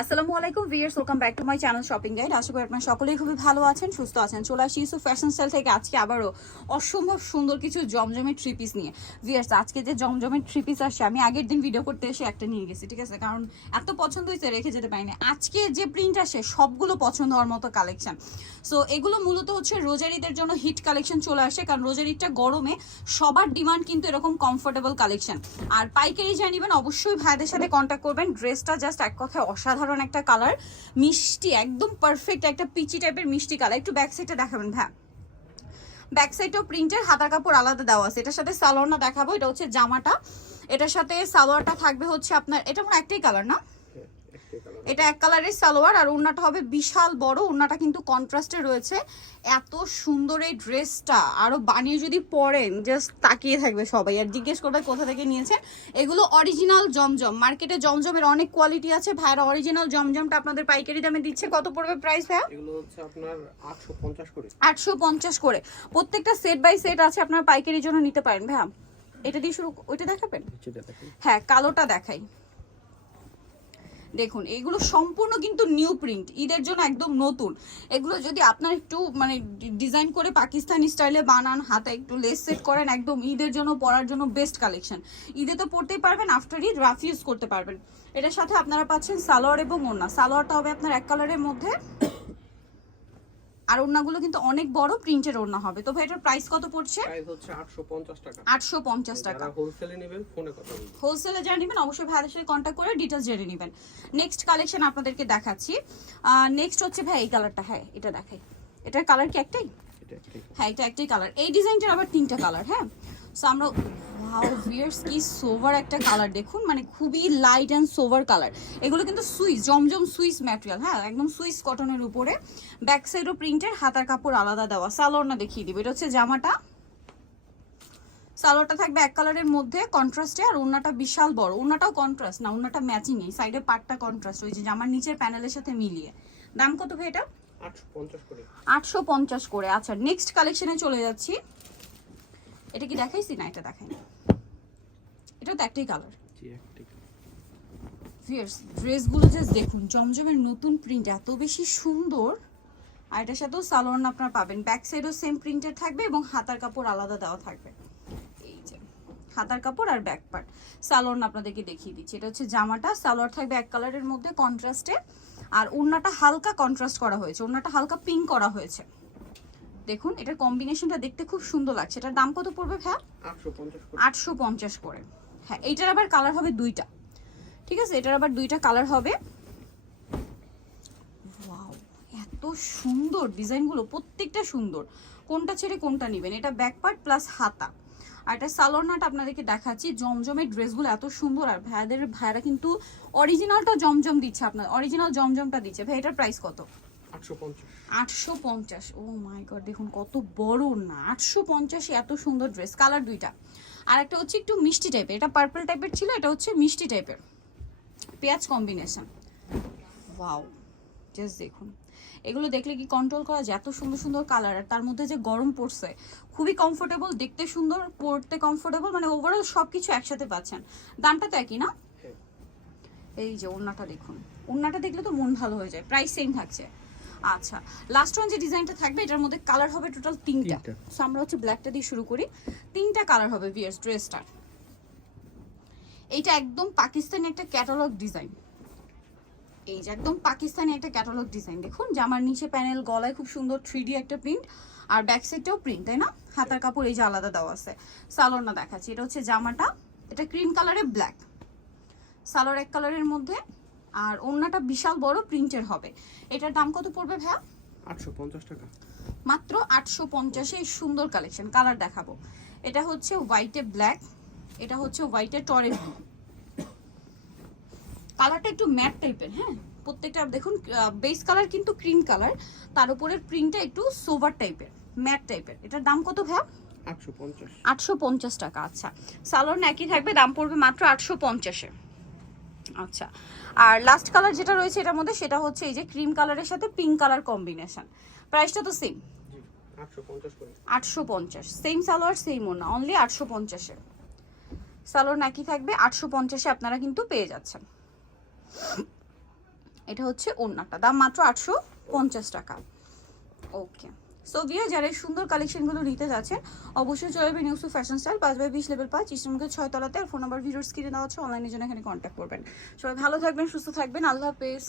আসসালামু আলাইকুম viewers welcome back to my channel shopping guide. আশা করি আপনারা সকলেই খুবই ভালো আছেন, সুস্থ আছেন। চলে আসি ইউসুফ ফ্যাশন স্টাইল থেকে আজকে আবারও অসম্ভব সুন্দর কিছু জমজমের থ্রি পিস নিয়ে। ভিয়ার্স আজকে যে জমজমের থ্রি পিস আসছে, আমি আগের দিন ভিডিও করতে এসে একটা নিয়ে গেছি, ঠিক আছে? কারণ এত পছন্দ হয়েছে, রেখে যেতে পারিনি। আজকে যে প্রিন্ট আসে, সবগুলো পছন্দ হওয়ার মতো কালেকশন সো এগুলো মূলত হচ্ছে রোজারিদের জন্য হিট কালেকশন চলে আসে, কারণ রোজারিটা গরমে সবার ডিমান্ড কিন্তু এরকম কমফোর্টেবল কালেকশন আর পাইকারি যা নিবেন, অবশ্যই ভাইদের সাথে কন্ট্যাক্ট করবেন। ড্রেসটা জাস্ট এক কথায় অসাধারণ একটা কালার মিষ্টি, একদম পারফেক্ট একটা পিচি টাইপের মিষ্টি কালার একটু ব্যাক সাইডটা দেখাবেন হ্যাঁ ব্যাক সাইডটাও প্রিন্টের হাতার কাপড় আলাদা দেওয়া আছে। এটার সাথে সালোয়ার না দেখাবো, এটা হচ্ছে জামাটা। এটার সাথে সালোয়ারটা থাকবে হচ্ছে আপনার, এটা মনে একটাই কালার না? এটা এক কালারের সালোয়ার আর ওড়নাটা হবে বিশাল বড়। ওড়নাটা কিন্তু কন্ট্রাস্টে রয়েছে। এত সুন্দর এই ড্রেসটা আরও বানিয়ে যদি পরেন জাস্ট তাকিয়ে থাকবে সবাই। আর জিজ্ঞেস করবে কোথা থেকে নিয়েছেন এগুলো অরিজিনাল জমজম। মার্কেটে জমজমের অনেক কোয়ালিটি আছে। ভাইরা অরিজিনাল জমজমটা আপনাদের পাইকারি দামে দিচ্ছে। কত পড়বে প্রাইস ভাইয়া? এগুলো হচ্ছে আপনার আটশো পঞ্চাশ করে। আটশো পঞ্চাশ করে। প্রত্যেকটা সেট বাই সেট আছে আপনার পাইকারির জন্য নিতে পারেন ভাইয়া। এটা দিয়ে শুরু ওইটা দেখাবেন? হ্যাঁ কালোটা দেখাই। দেখুন, এগুলো সম্পূর্ণ কিন্তু নিউ প্রিন্ট ঈদের জন্য একদম নতুন। এগুলো যদি আপনার একটু মানে ডিজাইন করে পাকিস্তানি স্টাইলে বানান, হাতে একটু লেস সেট করেন, একদম ঈদের জন্য, পরার জন্য বেস্ট কালেকশন ঈদে তো পড়তেই পারবেন আফটার ঈদ রাফ ইউজ করতে পারবেন। এটার সাথে আপনারা পাচ্ছেন সালোয়ার এবং ওনা সালোয়ারটা হবে আপনার এক কালারের মধ্যে আর ওড়নাগুলো কিন্তু অনেক বড় প্রিন্টের ওড়না হবে। তো ভাই এটার প্রাইস কত পড়ছে? প্রাইস হচ্ছে আটশো পঞ্চাশ টাকা। আটশো পঞ্চাশ টাকা। যারা হোলসেলে নেবেন ফোনে কথা বলবেন। হোলসেলে যারা নেবেন অবশ্যই ভাইদের সাথে কন্ট্যাক্ট করে ডিটেলস জেনে নেবেন। নেক্সট কালেকশন আপনাদেরকে দেখাচ্ছি। নেক্সট হচ্ছে ভাই এই কালারটা হ্যাঁ এটা দেখাই। এটার কালার কি একটাই? হ্যাঁ এটা একটাই কালার এই ডিজাইনটার আবার তিনটা কালার হ্যাঁ? সো আমরা ওয়াও ভিয়ার্স কি সোভার একটা কালার দেখুন মানে খুবই লাইট অ্যান্ড সোভার কালার এগুলো কিন্তু সুইস জমজম সুইস ম্যাটেরিয়াল হ্যাঁ একদম সুইস কটনের উপরে। ব্যাক সাইডও প্রিন্টের হাতার কাপড় আলাদা দেওয়া। সালোয়ার না দেখিয়ে দিবে এটা হচ্ছে জামাটা। সালোয়ারটা থাকবে এক কালারের মধ্যে কন্ট্রাস্টে আর ওড়নাটা বিশাল বড়। ওড়নাটাও কন্ট্রাস্ট না ওড়নাটা ম্যাচিং এই সাইডে পাটটা কন্ট্রাস্ট ওই যে জামার নিচের প্যানেলের সাথে মিলিয়ে। দাম কত ভাই এটা? আটশো পঞ্চাশ করে। আচ্ছা নেক্সট কালেকশনে চলে যাচ্ছি। এটা কি দেখাইছি? না এটা দেখাই এটা তো একটাই কালার ফিয়ার্স ড্রেসগুলো জাস্ট দেখুন জমজমের নতুন প্রিন্ট এত বেশি সুন্দর। আর এটার সাথেও সালোয়ার আপনারা পাবেন। ব্যাক সাইডও সেম প্রিন্টের থাকবে এবং হাতার কাপড় আলাদা দেওয়া থাকবে। এই যে হাতার কাপড় আর ব্যাক পার্ট সালোয়ার আপনাদেরকে দেখিয়ে দিচ্ছি। এটা হচ্ছে জামাটা। সালোয়ার থাকবে এক কালারের মধ্যে কন্ট্রাস্টে আর ওড়নাটা হালকা কন্ট্রাস্ট করা হয়েছে। ওড়নাটা হালকা পিঙ্ক করা হয়েছে। দেখুন এটার কম্বিনেশনটা দেখতে খুব সুন্দর লাগছে। এটার দাম কত পড়বে ভ্যা আটশো পঞ্চাশ করে। হ্যাঁ এইটার আবার কালার হবে দুইটা। ঠিক আছে? এটার আবার দুইটা কালার হবে। এত সুন্দর ডিজাইনগুলো প্রত্যেকটা সুন্দর। কোনটা ছেড়ে কোনটা নেবেন? এটা ব্যাক পার্ট প্লাস হাতা। আর এটা সালোয়ারনাটা আপনাদেরকে দেখাচ্ছি জমজমের ড্রেসগুলো এত সুন্দর। আর ভাইয়াদের ভাইয়ারা কিন্তু অরিজিনালটা জমজম দিচ্ছে আপনার অরিজিনাল জমজমটা দিচ্ছে। ভাই এটার প্রাইস কত? আটশো পঞ্চাশ। ও মাই গড দেখুন কত বড় না। আটশো পঞ্চাশে এত সুন্দর ড্রেস কালার দুইটা। আর একটা হচ্ছে একটু মিষ্টি টাইপের এটা পার্পল টাইপের ছিল এটা হচ্ছে মিষ্টি টাইপের পেঁয়াজ কম্বিনেশন ওয়াও জাস্ট দেখুন। এগুলো দেখলে কি কন্ট্রোল করা যায়? এত সুন্দর সুন্দর কালার আর তার মধ্যে যে গরম পড়ছে খুবই কমফোর্টেবল দেখতে সুন্দর পরতে কমফোর্টেবল মানে ওভারঅল সব কিছু একসাথে পাচ্ছেন। দামটা তো একই না? হ্যাঁ। এই যে ওড়নাটা দেখুন। ওড়নাটা দেখলে তো মন ভালো হয়ে যায়। প্রাইস সেম থাকছে। আচ্ছা লাস্ট ওয়ান যে ডিজাইনটা থাকবে এটার মধ্যে কালার হবে টোটাল তিনটা। সো আমরা হচ্ছে ব্ল্যাকটা দিয়ে শুরু করি। তিনটা কালার হবে ভিয়ার্স ড্রেসটার এইটা একদম পাকিস্তানি একটা ক্যাটালগ ডিজাইন এই যে একদম পাকিস্তানি একটা ক্যাটালগ ডিজাইন দেখুন জামার নিচে প্যানেল গলায় খুব সুন্দর থ্রি একটা প্রিন্ট আর ব্যাক সাইডটাও প্রিন্ট তাই না? হাতার কাপড় এই যে আলাদা দেওয়া আছে। সালোয়ার না দেখাচ্ছি। এটা হচ্ছে জামাটা এটা ক্রিম কালারে ব্ল্যাক সালোয়ার এক কালারের মধ্যে আর ওড়নাটা বিশাল বড় প্রিন্টের হবে। এটার দাম কত পড়বে ভাইয়া? আটশো টাকা। মাত্র আটশো পঞ্চাশে এই সুন্দর কালেকশন কালার দেখাবো। এটা হচ্ছে হোয়াইটে ব্ল্যাক এটা হচ্ছে হোয়াইটে টরে ব্লু কালারটা একটু ম্যাট টাইপের হ্যাঁ? প্রত্যেকটা দেখুন বেস কালার কিন্তু ক্রিম কালার তার উপরে প্রিন্টটা একটু সোভার টাইপের ম্যাট টাইপের এটার দাম কত পঞ্চাশ। আটশো পঞ্চাশ টাকা আচ্ছা। সালোয়ার একই থাকবে দাম পড়বে মাত্র আটশো পঞ্চাশে। আচ্ছা। আর লাস্ট কালার যেটা রয়েছে এটার মধ্যে, সেটা হচ্ছে এই যে ক্রিম কালারের সাথে পিঙ্ক কালার কম্বিনেশন প্রাইসটা তো সেম আটশো পঞ্চাশ। সেম সালোয়ার সেম ওনা অনলি আটশো পঞ্চাশে। সালোয়ার নাকি থাকবে, আটশো পঞ্চাশে আপনারা কিন্তু পেয়ে যাচ্ছেন। এটা হচ্ছে ওড়নাটা। দাম মাত্র আটশো পঞ্চাশ টাকা। ওকে সো বিয়ে যারা সুন্দর কালেকশনগুলো নিতে যাচ্ছেন, অবশ্যই চলে যাবেন নিউসু ফ্যাশন স্টাইল পাঁচ বাই বিশ লেভেল পাঁচ ইস্টমুখে ছয় তলাতে। আর ফোন নাম্বার ভিডিও স্ক্রিনে দেওয়া হচ্ছে অনলাইনের জন্য এখানে কন্ট্যাক্ট করবেন। সবাই ভালো থাকবেন, সুস্থ থাকবেন। আল্লাহ হাফেজ।